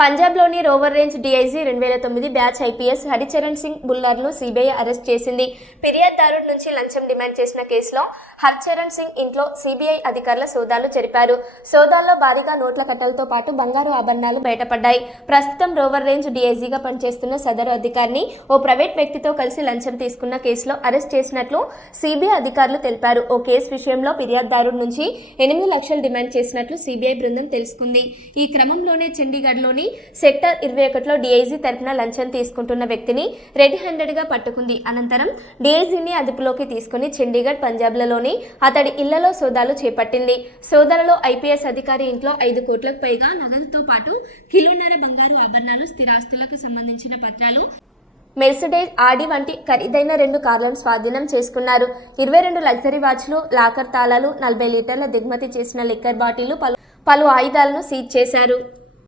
పంజాబ్లోని రోవర్ range DIG 2009 batch IPS Harcharan Singh బుల్లార్ను సీబీఐ అరెస్ట్ చేసింది. ఫిర్యాదుదారుడి నుంచి లంచం డిమాండ్ చేసిన కేసులో హరిచరణ్ సింగ్ ఇంట్లో సీబీఐ అధికారుల సోదాలు జరిపారు. సోదాల్లో భారీగా నోట్ల కట్టలతో పాటు బంగారు ఆభరణాలు బయటపడ్డాయి. ప్రస్తుతం రోవర్ రేంజ్ డీఐజీగా పనిచేస్తున్న సదరు అధికారిని ఓ ప్రైవేట్ వ్యక్తితో కలిసి లంచం తీసుకున్న కేసులో అరెస్ట్ చేసినట్లు సీబీఐ అధికారులు తెలిపారు. ఓ కేసు విషయంలో ఫిర్యాదుదారుడి నుంచి 8 లక్షలు డిమాండ్ చేసినట్లు సీబీఐ బృందం తెలుసుకుంది. ఈ క్రమంలోనే చండీగఢ్లోని సెక్టర్ 21లో డీఐజీ తరపున లంచం తీసుకుంటున్న వ్యక్తిని రెడ్ హ్యాండెడ్గా పట్టుకుంది. అనంతరం డీఐజీని అదుపులోకి తీసుకుని చండీగఢ్, పంజాబ్లలోని అతడి ఇళ్లలో సోదాలు చేపట్టింది. సోదాలలో ఐపీఎస్ అధికారి ఇంట్లో 5 కోట్లకు పైగా నగదుతో పాటు కిలోన్నర బంగారు ఆభరణాలు, స్థిరాస్తులకు సంబంధించిన పత్రాలు, మెర్సిడెస్, ఆడి వంటి ఖరీదైన 2 కార్లను స్వాధీనం చేసుకున్నారు. 22 లగ్జరీ వాచ్లు, లాకర్ తాళాలు, 40 లీటర్ల దిగుమతి చేసిన లిక్కర్ బాటిళ్లు, పలు ఆయుధాలను సీజ్ చేశారు.